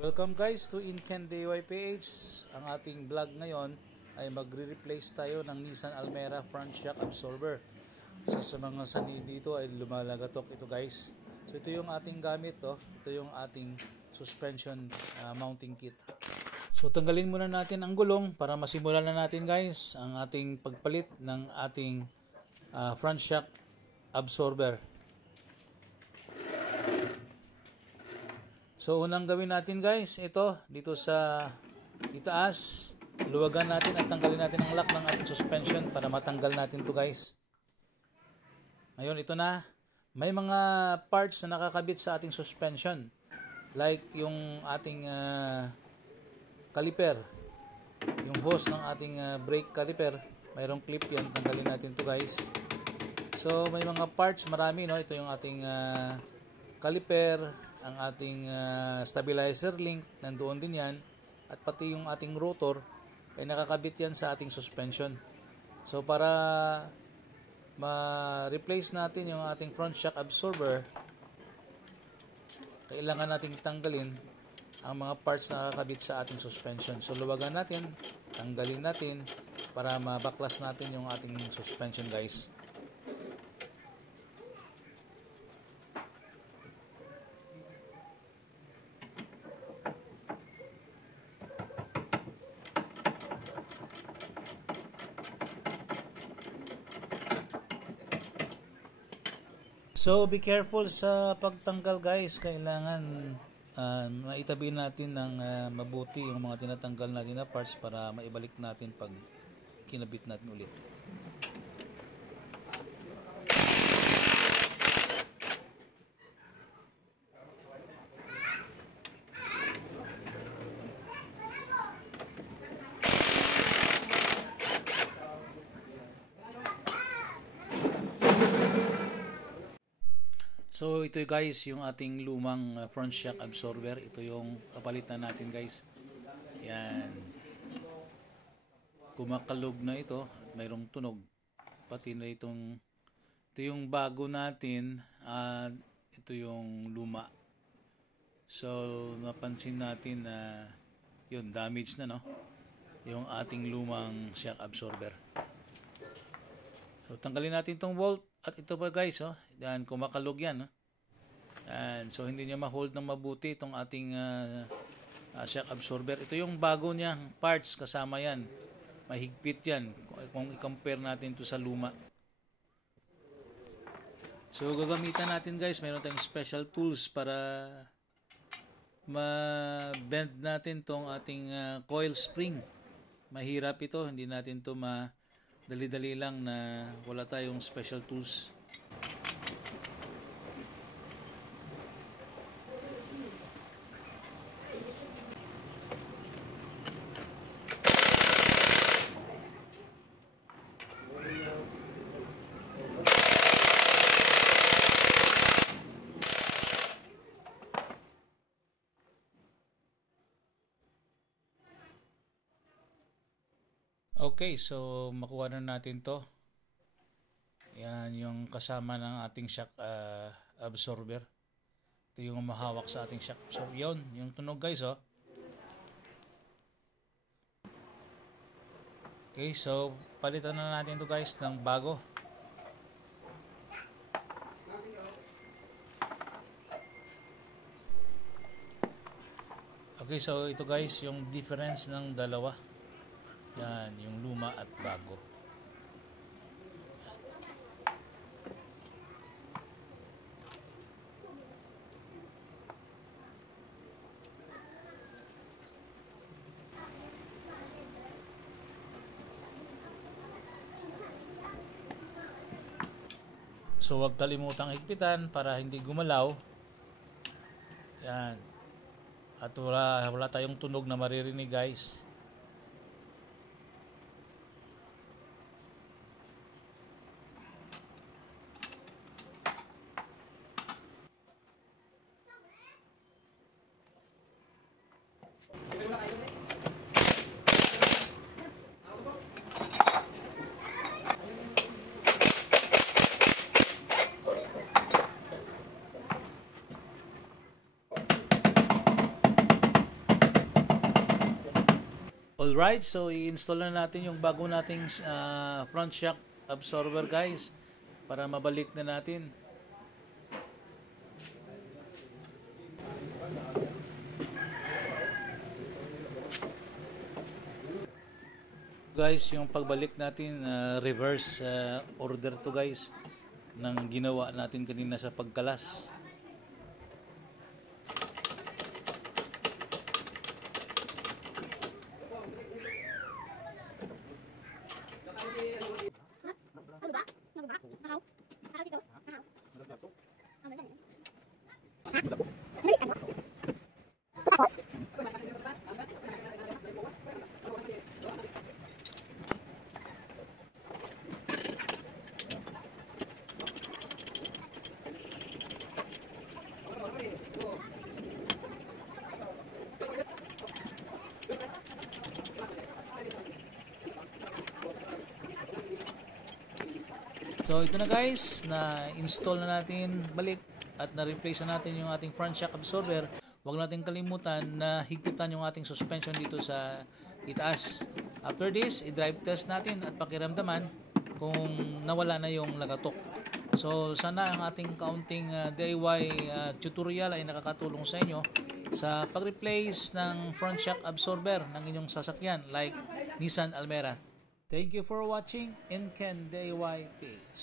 Welcome guys to Inken DIY-PH. Ang ating vlog ngayon ay magre-replace tayo ng Nissan Almera front shock absorber. Isa sa mga sanhi dito ay lumalagatok ito guys. So ito yung ating gamit to. Ito yung ating suspension mounting kit. So tanggalin muna natin ang gulong para masimulan na natin guys ang ating pagpalit ng ating front shock absorber. So unang gawin natin guys, ito dito sa itaas, luwagan natin at tanggalin natin ang lock ng ating suspension para matanggal natin to guys. Ngayon ito na, may mga parts na nakakabit sa ating suspension. Like yung ating caliper, yung hose ng ating brake caliper, mayroong clip yan, tanggalin natin to guys. So may mga parts, marami no, ito yung ating caliper, ang ating stabilizer link, nandoon din yan, at pati yung ating rotor ay nakakabit yan sa ating suspension. So para ma-replace natin yung ating front shock absorber, kailangan nating tanggalin ang mga parts na nakakabit sa ating suspension. So luwagan natin, tanggalin natin para mabaklas natin yung ating suspension guys. So be careful sa pagtanggal guys, kailangan maitabi natin ng mabuti yung mga tinatanggal natin na parts para maibalik natin pag kinabit natin ulit. So ito guys yung ating lumang front shock absorber. Ito yung kapalitan natin guys. Yan. Kumakalog na ito at mayroong tunog. Pati na ito yung bago natin at ito yung luma. So napansin natin na yun, damage na no. Yung ating lumang shock absorber. So tanggalin natin itong bolt. At ito pa guys, yan, kumakalog yan. And so hindi niya ma-hold ng mabuti itong ating shock absorber. Ito yung bago niya parts, kasama yan. Mahigpit yan kung i-compare natin ito sa luma. So gagamitan natin guys, mayroon tayong special tools para ma-bend natin itong ating coil spring. Mahirap ito, hindi natin ito dali-dali lang na wala tayong special tools. Okay, so makuha na natin to. Yan yung kasama ng ating shock absorber. Ito yung mahawak sa ating shock absorber. Yun, yung tunog guys Okay, so palitan na natin to guys ng bago. Okay, so ito guys yung difference ng dalawa. Yan, yung luma at bago. So huwag kalimutang higpitan para hindi gumalaw. Yan. At wala tayong tunog na maririnig guys. Alright, so i-install na natin yung bago nating front shock absorber guys para mabalik na natin. Guys, yung pagbalik natin reverse order to guys ng ginawa natin kanina sa pagkalas. So ito na guys, na install na natin balik at na-replace na natin yung ating front shock absorber. Huwag natin kalimutan na higpitan yung ating suspension dito sa itaas. After this, i-drive test natin at pakiramdaman kung nawala na yung lagatok. So sana ang ating kaunting DIY tutorial ay nakakatulong sa inyo sa pag-replace ng front shock absorber ng inyong sasakyan like Nissan Almera. Thank you for watching Inken DIY page.